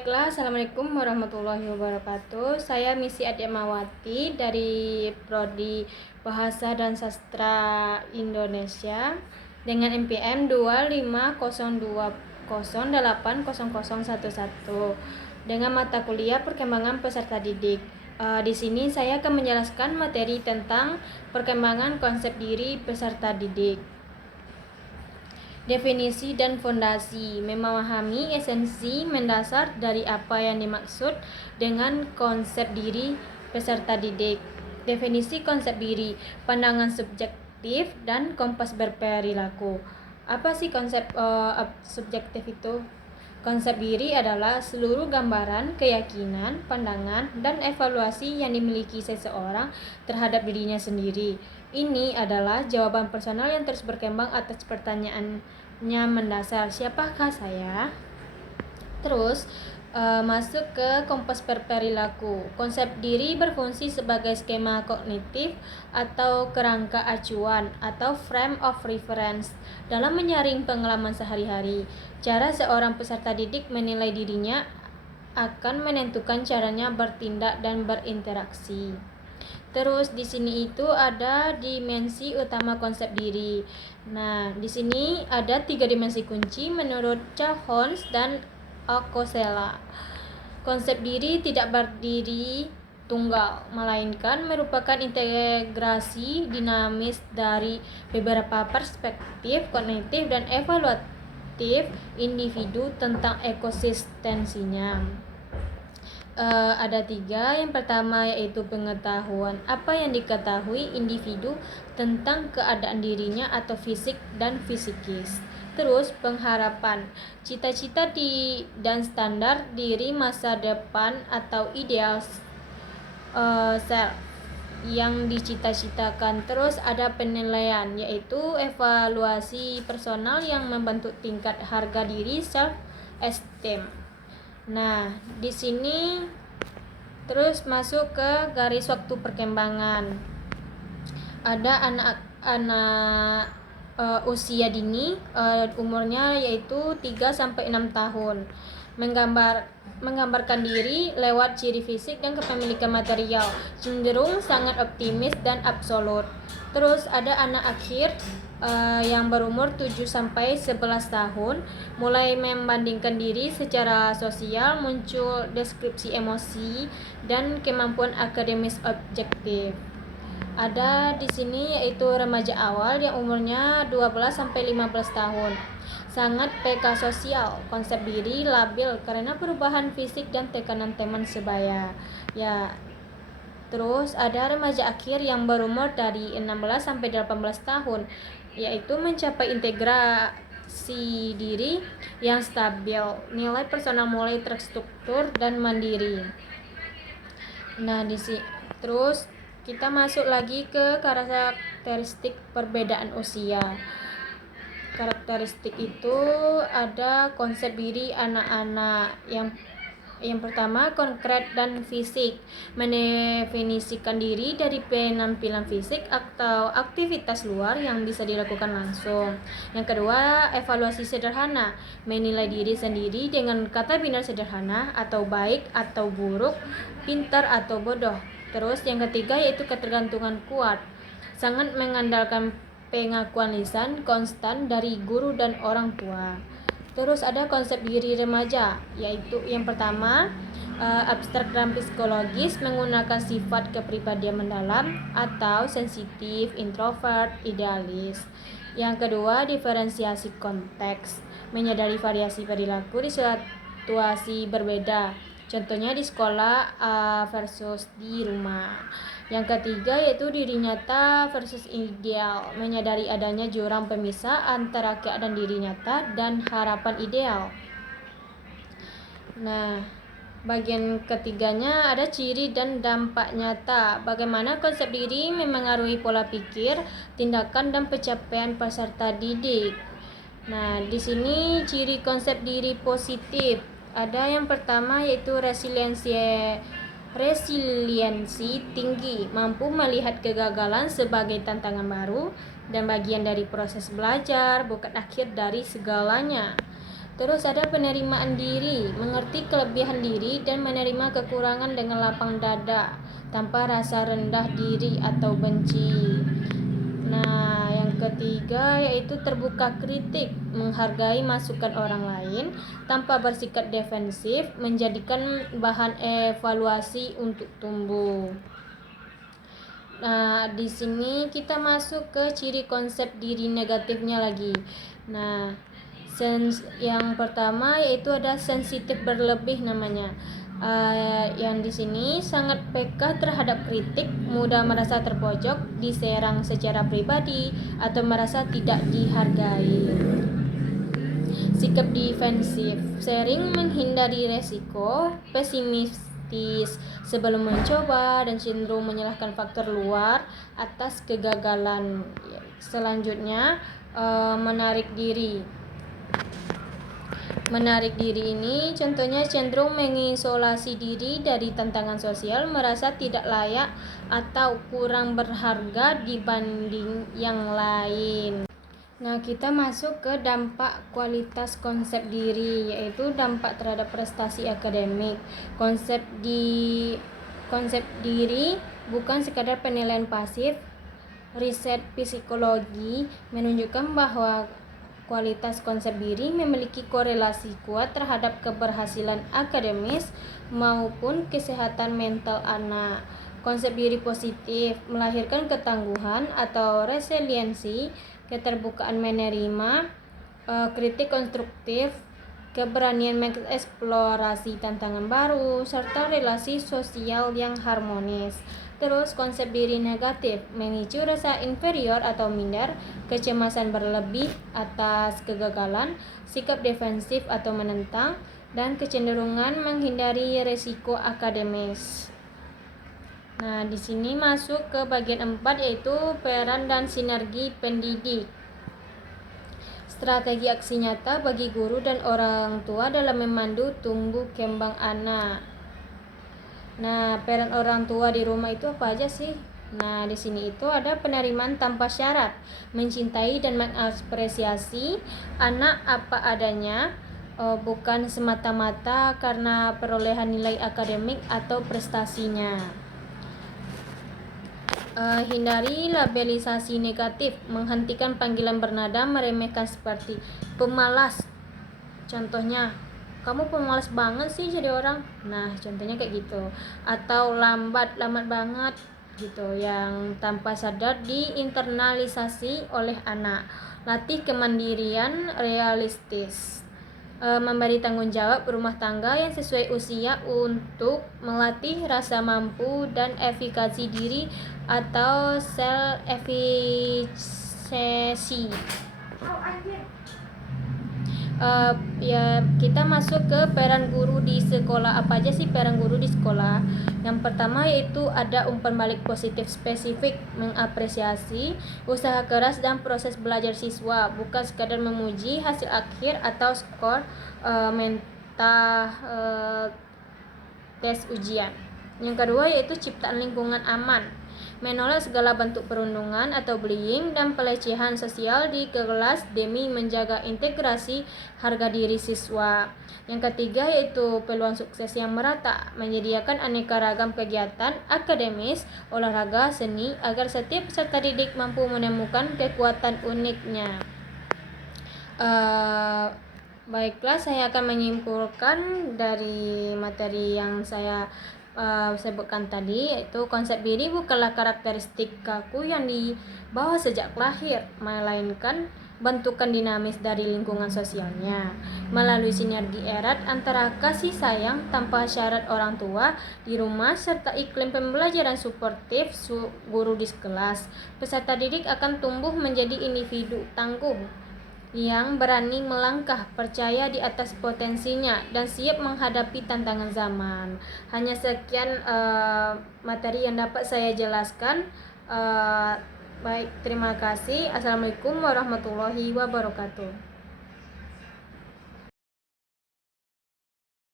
Baiklah, Assalamualaikum warahmatullahi wabarakatuh. Saya Misi Adyamawati dari Prodi Bahasa dan Sastra Indonesia dengan NPM 25020800011 dengan mata kuliah perkembangan peserta didik. Di sini saya akan menjelaskan materi tentang perkembangan konsep diri peserta didik. Definisi dan fondasi: memahami esensi mendasar dari apa yang dimaksud dengan konsep diri peserta didik. Definisi konsep diri: pandangan subjektif dan kompas berperilaku. Apa sih konsep subjektif itu? Konsep diri adalah seluruh gambaran, keyakinan, pandangan, dan evaluasi yang dimiliki seseorang terhadap dirinya sendiri. Ini adalah jawaban personal yang terus berkembang atas pertanyaannya mendasar, siapakah saya? Terus masuk ke kompas berperilaku. Konsep diri berfungsi sebagai skema kognitif atau kerangka acuan atau frame of reference dalam menyaring pengalaman sehari-hari. Cara seorang peserta didik menilai dirinya akan menentukan caranya bertindak dan berinteraksi. Terus di sini itu ada dimensi utama konsep diri. Nah, di sini ada 3 dimensi kunci menurut Charles dan Alcosella. Konsep diri tidak berdiri tunggal, melainkan merupakan integrasi dinamis dari beberapa perspektif kognitif dan evaluatif individu tentang eksistensinya. Ada 3. Yang pertama yaitu pengetahuan. Apa yang diketahui individu tentang keadaan dirinya atau fisik dan fisikis. Terus pengharapan, cita-cita dan standar diri masa depan atau ideal self yang dicita-citakan. Terus ada penilaian, yaitu evaluasi personal yang membentuk tingkat harga diri, self esteem. Nah, di sini terus masuk ke garis waktu perkembangan. Ada anak-anak usia dini, umurnya yaitu 3 sampai 6 tahun. Menggambarkan diri lewat ciri fisik dan kepemilikan material, cenderung sangat optimis dan absolut. Terus ada anak akhir yang berumur 7 sampai 11 tahun, mulai membandingkan diri secara sosial, muncul deskripsi emosi dan kemampuan akademis objektif. Ada di sini yaitu remaja awal yang umurnya 12 sampai 15 tahun. Sangat PK sosial, konsep diri labil karena perubahan fisik dan tekanan teman sebaya. Ya. Terus ada remaja akhir yang berumur dari 16 sampai 18 tahun, yaitu mencapai integrasi diri yang stabil, nilai personal mulai terstruktur dan mandiri. Nah, terus kita masuk lagi ke karakteristik perbedaan usia. Karakteristik itu ada konsep diri anak-anak. Yang pertama, konkret dan fisik, mendefinisikan diri dari penampilan fisik atau aktivitas luar yang bisa dilakukan langsung. Yang kedua, evaluasi sederhana, menilai diri sendiri dengan kata binar sederhana atau baik atau buruk, pintar atau bodoh. Terus yang ketiga yaitu ketergantungan kuat, sangat mengandalkan pengakuan lisan konstan dari guru dan orang tua. Terus ada konsep diri remaja, yaitu yang pertama abstrak dan psikologis, menggunakan sifat kepribadian mendalam atau sensitif, introvert, idealis. Yang kedua, diferensiasi konteks, menyadari variasi perilaku di situasi berbeda, contohnya di sekolah versus di rumah. Yang ketiga yaitu diri nyata versus ideal, menyadari adanya jurang pemisah antara keadaan diri nyata dan harapan ideal. Nah, bagian ketiganya ada ciri dan dampak nyata, bagaimana konsep diri memengaruhi pola pikir, tindakan, dan pencapaian peserta didik. Nah, di sini ciri konsep diri positif. Ada yang pertama yaitu resiliensi tinggi, mampu melihat kegagalan sebagai tantangan baru dan bagian dari proses belajar, bukan akhir dari segalanya. Terus ada penerimaan diri, mengerti kelebihan diri dan menerima kekurangan dengan lapang dada, tanpa rasa rendah diri atau benci. Nah, yang ketiga yaitu terbuka kritik, menghargai masukan orang lain tanpa bersikap defensif, menjadikan bahan evaluasi untuk tumbuh. Nah, di sini kita masuk ke ciri konsep diri negatifnya lagi. Nah, yang pertama yaitu ada sensitif berlebih namanya. Yang di sini sangat peka terhadap kritik, mudah merasa terpojok, diserang secara pribadi, atau merasa tidak dihargai. Sikap defensif, sering menghindari resiko, pesimistis sebelum mencoba, dan cenderung menyalahkan faktor luar atas kegagalan. Selanjutnya, menarik diri. Menarik diri ini contohnya cenderung mengisolasi diri dari tantangan sosial, merasa tidak layak atau kurang berharga dibanding yang lain. Nah, kita masuk ke dampak kualitas konsep diri, yaitu dampak terhadap prestasi akademik. Konsep diri bukan sekadar penilaian pasif. Riset psikologi menunjukkan bahwa kualitas konsep diri memiliki korelasi kuat terhadap keberhasilan akademis maupun kesehatan mental anak. Konsep diri positif melahirkan ketangguhan atau resiliensi, keterbukaan menerima kritik konstruktif, keberanian mengeksplorasi tantangan baru, serta relasi sosial yang harmonis. Terus konsep diri negatif memicu rasa inferior atau minder, kecemasan berlebih atas kegagalan, sikap defensif atau menentang, dan kecenderungan menghindari resiko akademis. Nah, di sini masuk ke bagian 4 yaitu peran dan sinergi pendidik. Strategi aksi nyata bagi guru dan orang tua dalam memandu tumbuh kembang anak. Nah, peran orang tua di rumah itu apa aja sih? Nah, di sini itu ada penerimaan tanpa syarat, mencintai dan mengapresiasi anak apa adanya, bukan semata-mata karena perolehan nilai akademik atau prestasinya. Hindari labelisasi negatif, menghentikan panggilan bernada meremehkan seperti pemalas. Contohnya, kamu pemalas banget sih jadi orang. Nah, contohnya kayak gitu. Atau lambat banget gitu, yang tanpa sadar diinternalisasi oleh anak. Latih kemandirian realistis. Memberi tanggung jawab rumah tangga yang sesuai usia untuk melatih rasa mampu dan efikasi diri atau self efficacy. Ya, kita masuk ke peran guru di sekolah. Apa aja sih peran guru di sekolah? Yang pertama yaitu ada umpan balik positif spesifik, mengapresiasi usaha keras dan proses belajar siswa, bukan sekadar memuji hasil akhir atau skor tes ujian. Yang kedua yaitu ciptaan lingkungan aman, menolak segala bentuk perundungan atau bullying dan pelecehan sosial di kelas demi menjaga integrasi harga diri siswa. Yang ketiga yaitu peluang sukses yang merata, menyediakan aneka ragam kegiatan akademis, olahraga, seni agar setiap peserta didik mampu menemukan kekuatan uniknya. Baiklah, saya akan menyimpulkan dari materi yang saya sebutkan tadi, yaitu konsep diri bukanlah karakteristik kaku yang dibawa sejak lahir, melainkan bentukan dinamis dari lingkungan sosialnya melalui sinergi erat antara kasih sayang tanpa syarat orang tua di rumah serta iklim pembelajaran suportif guru di kelas. Peserta didik akan tumbuh menjadi individu tangguh yang berani melangkah, percaya di atas potensinya, dan siap menghadapi tantangan zaman. Hanya sekian materi yang dapat saya jelaskan. Baik, terima kasih. Assalamualaikum warahmatullahi wabarakatuh.